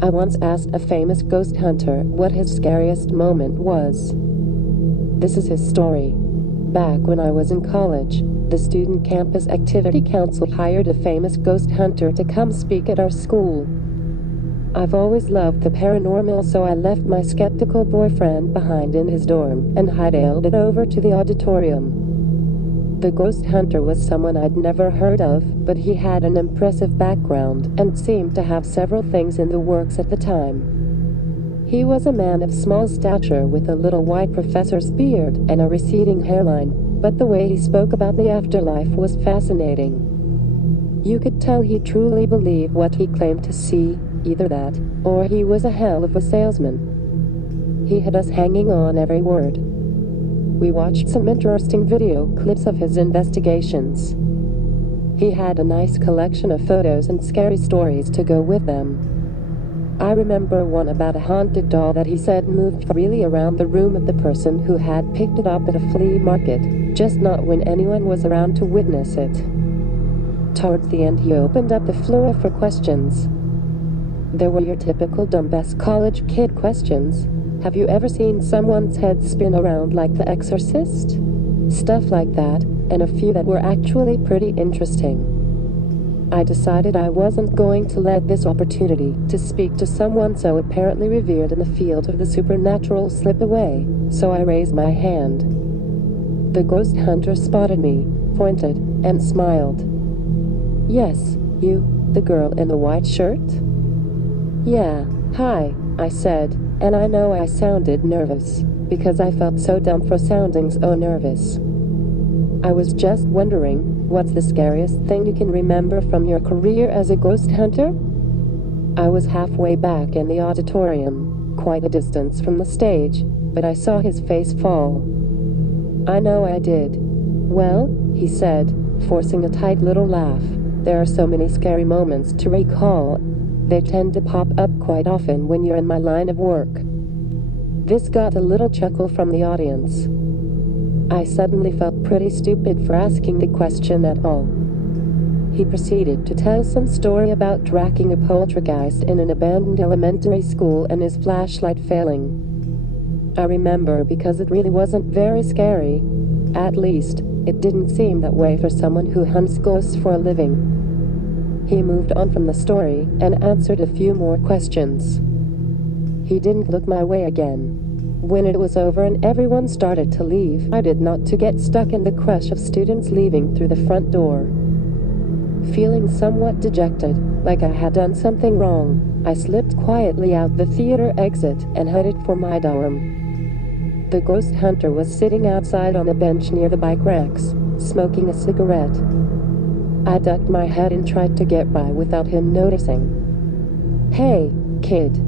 I once asked a famous ghost hunter what his scariest moment was. This is his story. Back when I was in college, the Student Campus Activity Council hired a famous ghost hunter to come speak at our school. I've always loved the paranormal, so I left my skeptical boyfriend behind in his dorm and hightailed it over to the auditorium. The ghost hunter was someone I'd never heard of, but he had an impressive background and seemed to have several things in the works at the time. He was a man of small stature with a little white professor's beard and a receding hairline, but the way he spoke about the afterlife was fascinating. You could tell he truly believed what he claimed to see, either that, or he was a hell of a salesman. He had us hanging on every word. We watched some interesting video clips of his investigations. He had a nice collection of photos and scary stories to go with them. I remember one about a haunted doll that he said moved freely around the room of the person who had picked it up at a flea market, just not when anyone was around to witness it. Towards the end, he opened up the floor for questions. There were your typical dumbass college kid questions. Have you ever seen someone's head spin around like The Exorcist? Stuff like that, and a few that were actually pretty interesting. I decided I wasn't going to let this opportunity to speak to someone so apparently revered in the field of the supernatural slip away, so I raised my hand. The ghost hunter spotted me, pointed, and smiled. "Yes, you, the girl in the white shirt?" "Yeah, hi," I said. And I know I sounded nervous, because I felt so dumb for sounding so nervous. I was just wondering, what's the scariest thing you can remember from your career as a ghost hunter? I was halfway back in the auditorium, quite a distance from the stage, but I saw his face fall. I know I did. Well, he said, forcing a tight little laugh, there are so many scary moments to recall. They tend to pop up quite often when you're in my line of work. This got a little chuckle from the audience. I suddenly felt pretty stupid for asking the question at all. He proceeded to tell some story about tracking a poltergeist in an abandoned elementary school and his flashlight failing. I remember because it really wasn't very scary. At least, it didn't seem that way for someone who hunts ghosts for a living. He moved on from the story and answered a few more questions. He didn't look my way again. When it was over and everyone started to leave, I did not to get stuck in the crush of students leaving through the front door. Feeling somewhat dejected, like I had done something wrong, I slipped quietly out the theater exit and headed for my dorm. The ghost hunter was sitting outside on a bench near the bike racks, smoking a cigarette. I ducked my head and tried to get by without him noticing. "Hey, kid."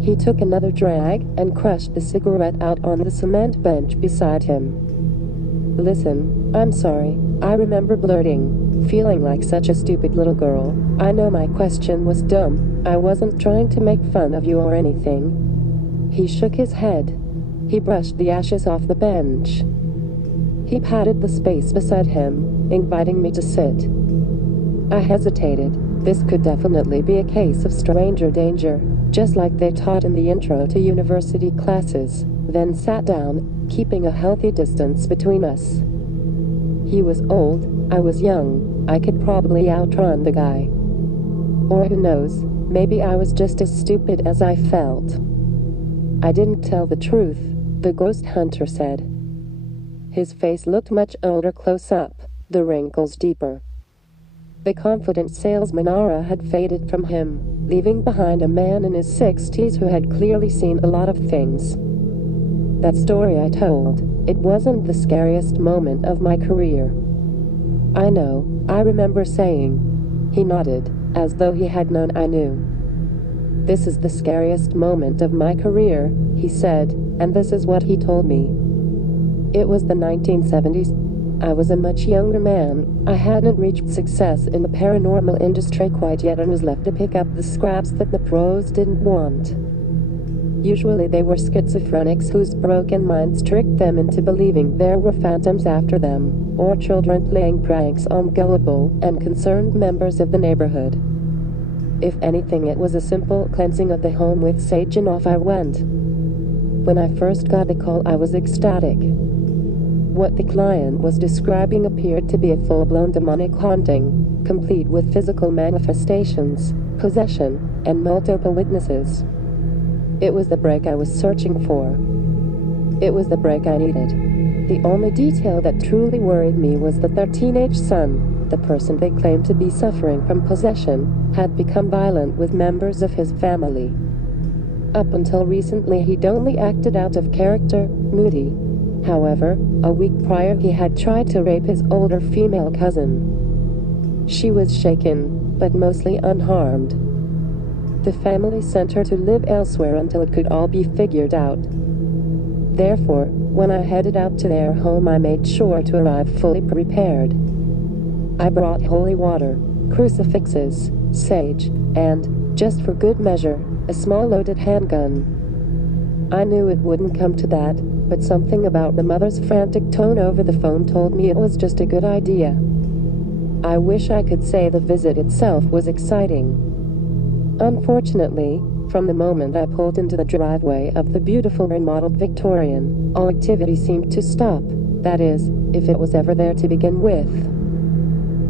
He took another drag and crushed the cigarette out on the cement bench beside him. "Listen, I'm sorry," I remember blurting, feeling like such a stupid little girl. "I know my question was dumb. I wasn't trying to make fun of you or anything." He shook his head. He brushed the ashes off the bench. He patted the space beside him, inviting me to sit. I hesitated. This could definitely be a case of stranger danger, just like they taught in the intro to university classes, then sat down, keeping a healthy distance between us. He was old, I was young, I could probably outrun the guy. Or who knows, maybe I was just as stupid as I felt. I didn't tell the truth, the ghost hunter said. His face looked much older close up, the wrinkles deeper. The confident salesman aura had faded from him, leaving behind a man in his 60s who had clearly seen a lot of things. That story I told, it wasn't the scariest moment of my career. I know, I remember saying. He nodded, as though he had known I knew. This is the scariest moment of my career, he said, and this is what he told me. It was the 1970s. I was a much younger man. I hadn't reached success in the paranormal industry quite yet and was left to pick up the scraps that the pros didn't want. Usually they were schizophrenics whose broken minds tricked them into believing there were phantoms after them, or children playing pranks on gullible and concerned members of the neighborhood. If anything, it was a simple cleansing of the home with sage, and off I went. When I first got the call, I was ecstatic. What the client was describing appeared to be a full-blown demonic haunting, complete with physical manifestations, possession, and multiple witnesses. It was the break I was searching for. It was the break I needed. The only detail that truly worried me was that their teenage son, the person they claimed to be suffering from possession, had become violent with members of his family. Up until recently, he'd only acted out of character, moody. However, a week prior he had tried to rape his older female cousin. She was shaken, but mostly unharmed. The family sent her to live elsewhere until it could all be figured out. Therefore, when I headed out to their home, I made sure to arrive fully prepared. I brought holy water, crucifixes, sage, and, just for good measure, a small loaded handgun. I knew it wouldn't come to that, but something about the mother's frantic tone over the phone told me it was just a good idea. I wish I could say the visit itself was exciting. Unfortunately, from the moment I pulled into the driveway of the beautiful remodeled Victorian, all activity seemed to stop, that is, if it was ever there to begin with.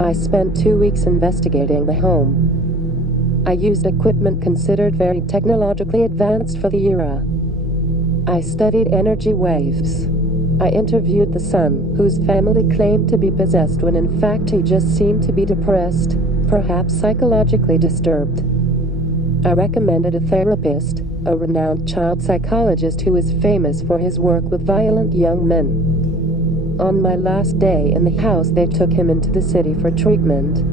I spent 2 weeks investigating the home. I used equipment considered very technologically advanced for the era. I studied energy waves. I interviewed the son, whose family claimed to be possessed when in fact he just seemed to be depressed, perhaps psychologically disturbed. I recommended a therapist, a renowned child psychologist who is famous for his work with violent young men. On my last day in the house, they took him into the city for treatment.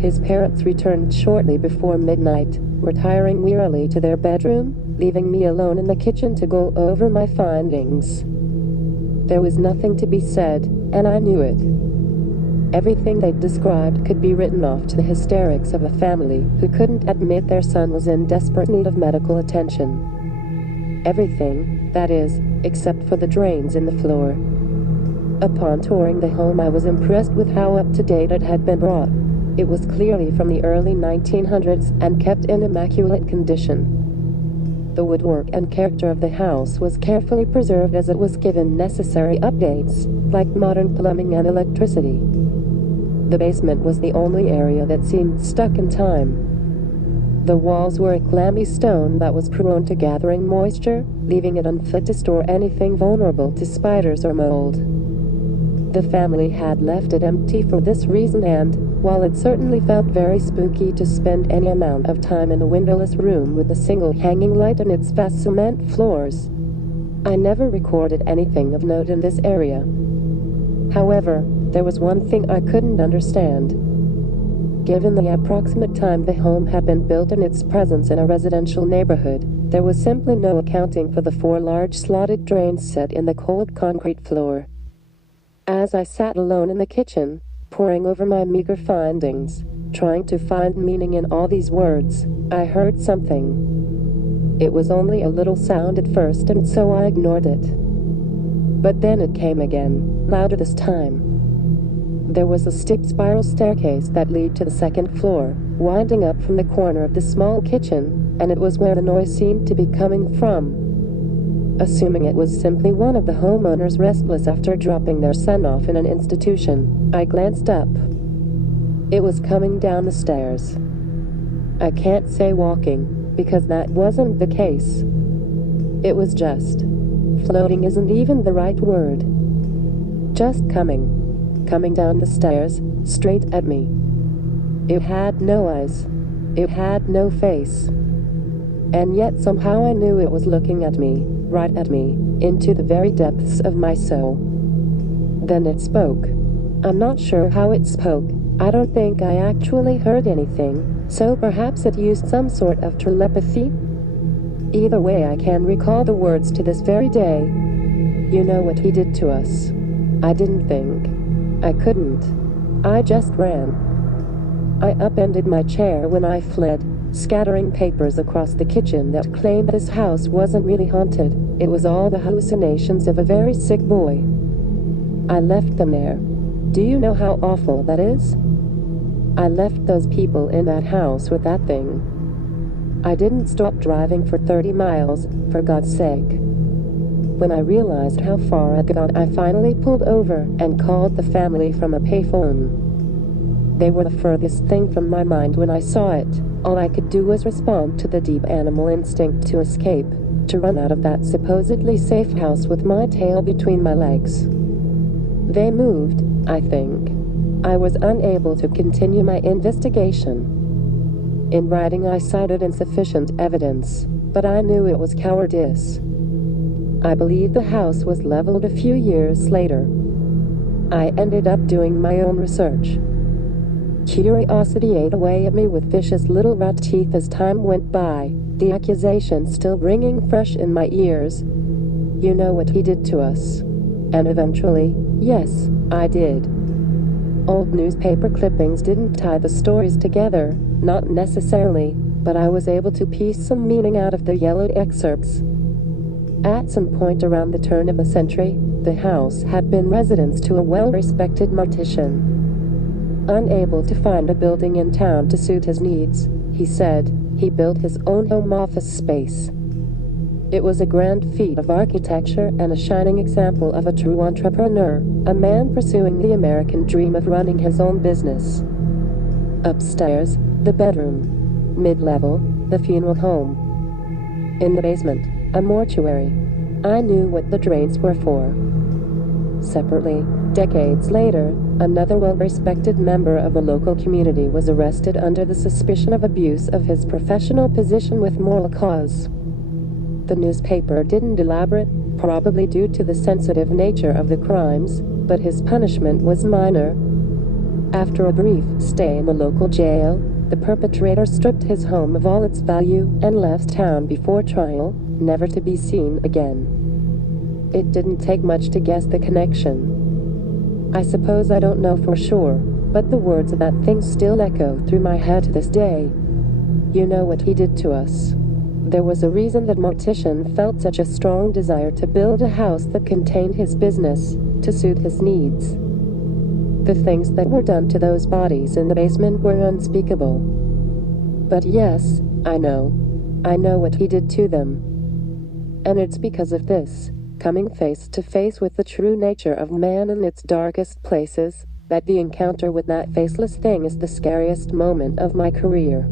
His parents returned shortly before midnight, retiring wearily to their bedroom, leaving me alone in the kitchen to go over my findings. There was nothing to be said, and I knew it. Everything they described could be written off to the hysterics of a family who couldn't admit their son was in desperate need of medical attention. Everything, that is, except for the drains in the floor. Upon touring the home, I was impressed with how up-to-date it had been brought. It was clearly from the early 1900s and kept in immaculate condition. The woodwork and character of the house was carefully preserved as it was given necessary updates, like modern plumbing and electricity. The basement was the only area that seemed stuck in time. The walls were a clammy stone that was prone to gathering moisture, leaving it unfit to store anything vulnerable to spiders or mold. The family had left it empty for this reason, and, while it certainly felt very spooky to spend any amount of time in a windowless room with a single hanging light on its vast cement floors, I never recorded anything of note in this area. However, there was one thing I couldn't understand. Given the approximate time the home had been built and its presence in a residential neighborhood, there was simply no accounting for the 4 large slotted drains set in the cold concrete floor. As I sat alone in the kitchen, poring over my meager findings, trying to find meaning in all these words, I heard something. It was only a little sound at first, and so I ignored it. But then it came again, louder this time. There was a steep spiral staircase that led to the 2nd floor, winding up from the corner of the small kitchen, and it was where the noise seemed to be coming from. Assuming it was simply one of the homeowners restless after dropping their son off in an institution, I glanced up. It was coming down the stairs. I can't say walking, because that wasn't the case. It was just. Floating isn't even the right word. Just coming. Coming down the stairs, straight at me. It had no eyes. It had no face. And yet somehow I knew it was looking at me, right at me, into the very depths of my soul. Then it spoke. I'm not sure how it spoke. I don't think I actually heard anything, so perhaps it used some sort of telepathy? Either way, I can recall the words to this very day. You know what he did to us. I didn't think. I couldn't. I just ran. I upended my chair when I fled, scattering papers across the kitchen that claimed this house wasn't really haunted. It was all the hallucinations of a very sick boy. I left them there. Do you know how awful that is? I left those people in that house with that thing. I didn't stop driving for 30 miles, for God's sake. When I realized how far I'd gone, I finally pulled over and called the family from a payphone. They were the furthest thing from my mind when I saw it. All I could do was respond to the deep animal instinct to escape, to run out of that supposedly safe house with my tail between my legs. They moved, I think. I was unable to continue my investigation. In writing, I cited insufficient evidence, but I knew it was cowardice. I believe the house was leveled a few years later. I ended up doing my own research. Curiosity ate away at me with vicious little rat teeth as time went by, the accusation still ringing fresh in my ears. You know what he did to us. And eventually, yes, I did. Old newspaper clippings didn't tie the stories together, not necessarily, but I was able to piece some meaning out of the yellowed excerpts. At some point around the turn of the century, the house had been residence to a well-respected mortician. Unable to find a building in town to suit his needs, he said, he built his own home office space. It was a grand feat of architecture and a shining example of a true entrepreneur, a man pursuing the American dream of running his own business. Upstairs, the bedroom. Mid-level, the funeral home. In the basement, a mortuary. I knew what the drains were for. Separately, decades later, another well-respected member of the local community was arrested under the suspicion of abuse of his professional position with moral cause. The newspaper didn't elaborate, probably due to the sensitive nature of the crimes, but his punishment was minor. After a brief stay in the local jail, the perpetrator stripped his home of all its value and left town before trial, never to be seen again. It didn't take much to guess the connection. I suppose I don't know for sure, but the words of that thing still echo through my head to this day. You know what he did to us. There was a reason that mortician felt such a strong desire to build a house that contained his business, to suit his needs. The things that were done to those bodies in the basement were unspeakable. But yes, I know what he did to them. And it's because of this, coming face to face with the true nature of man in its darkest places, that the encounter with that faceless thing is the scariest moment of my career.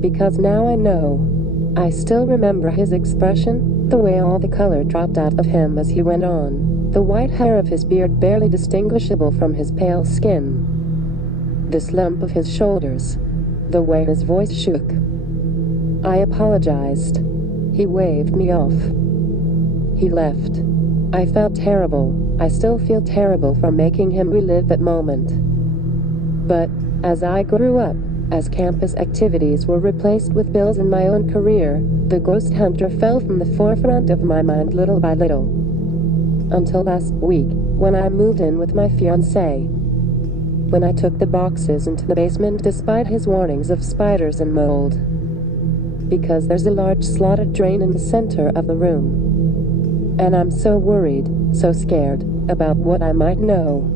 Because now I know. I still remember his expression, the way all the color dropped out of him as he went on, the white hair of his beard barely distinguishable from his pale skin, the slump of his shoulders, the way his voice shook. I apologized. He waved me off. He left. I felt terrible. I still feel terrible for making him relive that moment. But, as I grew up, as campus activities were replaced with bills in my own career, the ghost hunter fell from the forefront of my mind little by little. Until last week, when I moved in with my fiancé. When I took the boxes into the basement despite his warnings of spiders and mold. Because there's a large slotted drain in the center of the room. And I'm so worried, so scared, about what I might know.